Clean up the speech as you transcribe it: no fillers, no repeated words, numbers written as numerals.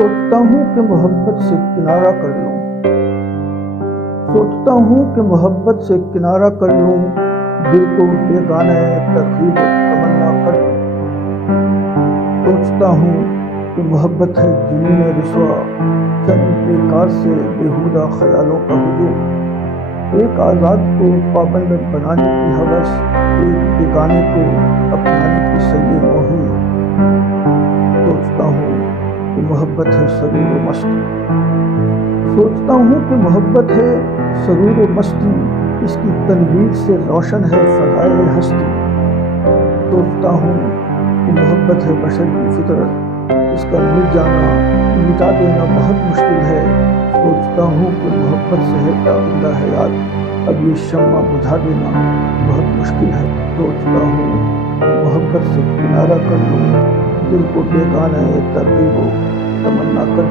सोचता हूँ कि मोहब्बत से किनारा कर लूँ। सोचता हूँ कि मोहब्बत से किनारा कर लूँ, दिल को बेगाने तरकीब तमन्ना कर लूँ। सोचता हूँ कि मोहब्बत है जुनून रिश्वा, चंद बेकार से बेहुदा ख्यालों का हुजूम। एक आज़ाद को पाबंद बनाने की हवस, एक बेगाने को अपनाने की सही मोहिम। सोचता हूँ कि मोहब्बत है सरूर व मस्ती। सोचता हूँ कि मोहब्बत है सरूर व मस्ती, इसकी तनवीर से रोशन है फ़ज़ाए हस्ती। सोचता हूँ कि मोहब्बत है बशर की फितरत, इसका मिट जाना मिटा देना बहुत मुश्किल है। सोचता हूँ कि मोहब्बत से है ताबिंदा हयात, अब ये शम्मा बुझा देना बहुत मुश्किल है। सोचता हूँ मोहब्बत से किनारा कर लूँ, दिल को बेगाना तरकीब तमन्ना कर